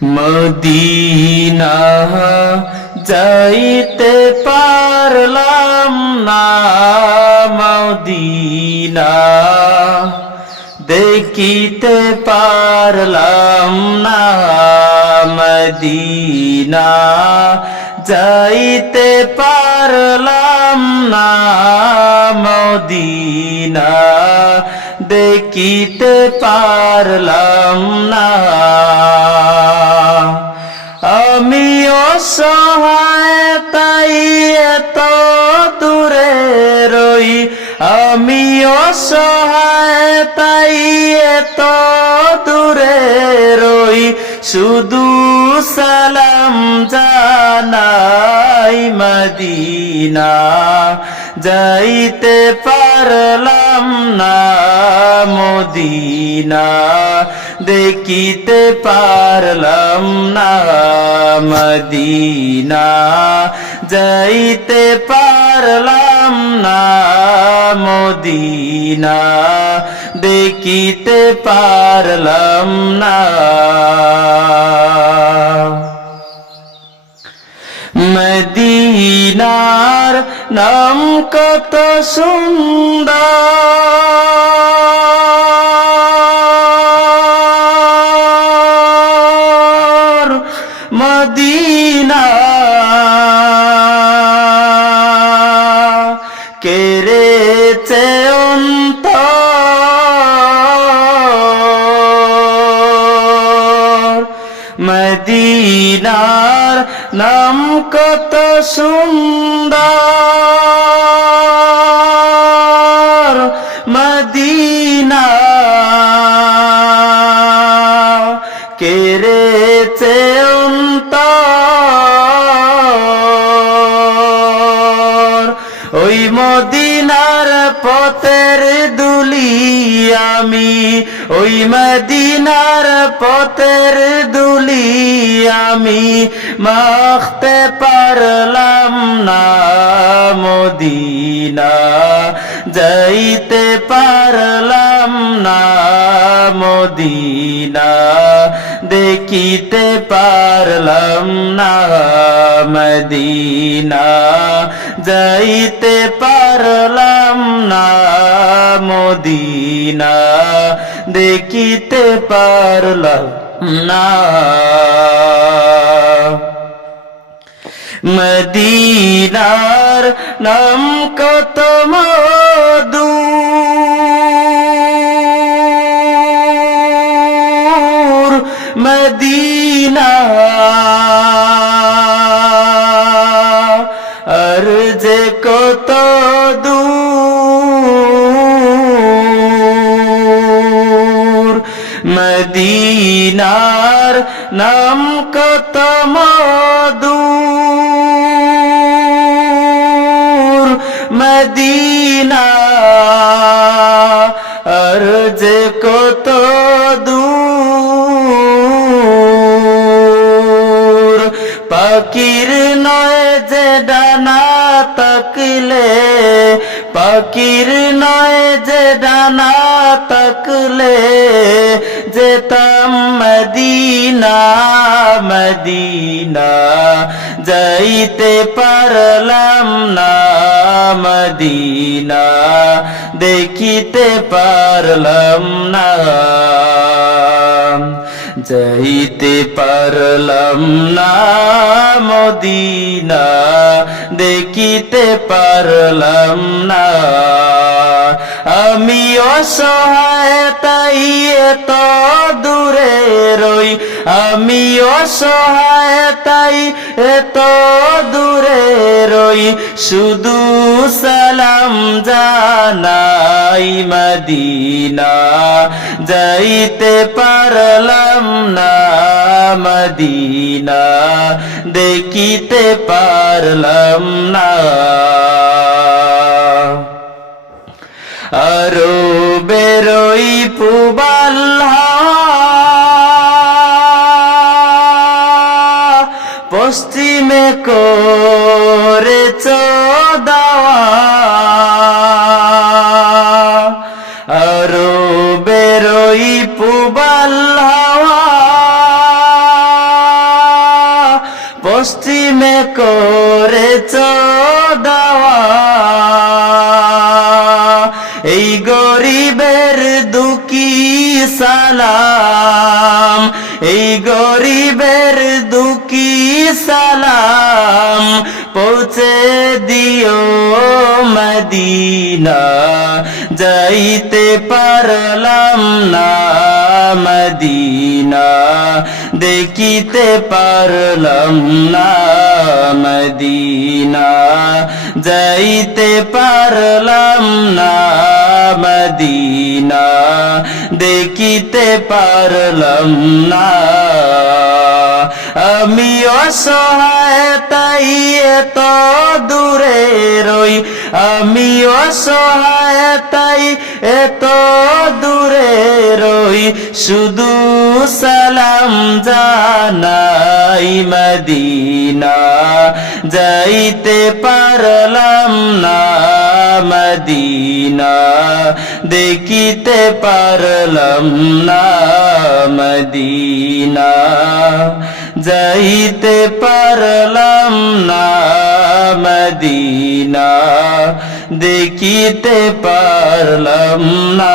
Medina যাইতে পারলাম না, মদিনা দেখিতে পারলাম না, মদিনা যাইতে পারলাম না, মদিনা দেখিতে পারলাম না। আমি অসহায় তাই এত দূরে রই, আমি অসহায় তাই এত দূরে রই, শুধু সালাম জানাই মদিনা যাইতে পারলাম না, মদিনা দেখিতে পারলাম না, মদিনা যাইতে পারলাম না, মদিনা দেখিতে পারলাম না। মদিনার নাম কত সুন্দর, মদিনা কেড়েছে অন্তর, মদিনার নাম কত সুন্দর, মদিনা কেড়েছে অন্তর। ওই মদিনার পথের দুলি আমি, ওই মদিনার পথের দুলি আমি মাখতে পারলাম না, মদিনা যাইতে পারলাম না, মদিনা দেখিতে পারলাম না, মদিনা যাইতে পারলাম না, মদিনা দেখিতে পারলাম না। মদিনার নাম কত মধু, মদিনা আর যে কত দূর, মদিনার নাম কত মধুর, মদিনা আর যে কত দূর। পাখির নয় যে ডানা তাকলে, পাখির নয় যে ডানা তাকলে যেতাম মদিনা, মদিনা যাইতে পারলাম না, মদিনা দেখিতে পারলাম না, যাইতে পারলাম না, মদিনা দেখিতে পারলাম না। আমি অসহায় তাই এত দূরে রই, আমি অসহায় তাই এত দূরে রই, শুধু সালাম জানাই মদিনা যাইতে পারলাম না, মদিনা দেখিতে পারলাম না। আরো বেরোই পুবাল পশ্চিমে করেছ দাওয়া, আরো বেরোই পুবাল হাওয়া পশ্চিমে করেছ দাওয়া এই গরিবের দুঃখী সালাম এই গরিবের দুঃখী সালাম পৌঁছে দিও মদিনা যাইতে পারলাম না মদিনা দেখিতে পারলাম না মদিনা যাইতে পারলাম না মদিনা দেখিতে পারলাম না আমি অসহায় তাই এত দূরে রই আমি অসহায় তাই এত দূরে রই শুধু সালাম জানাই মদিনা যাইতে পারলাম না মদিনা দেখিতে পারলাম না মদিনা যাইতে পারলাম না মদিনা দেখিতে পারলাম না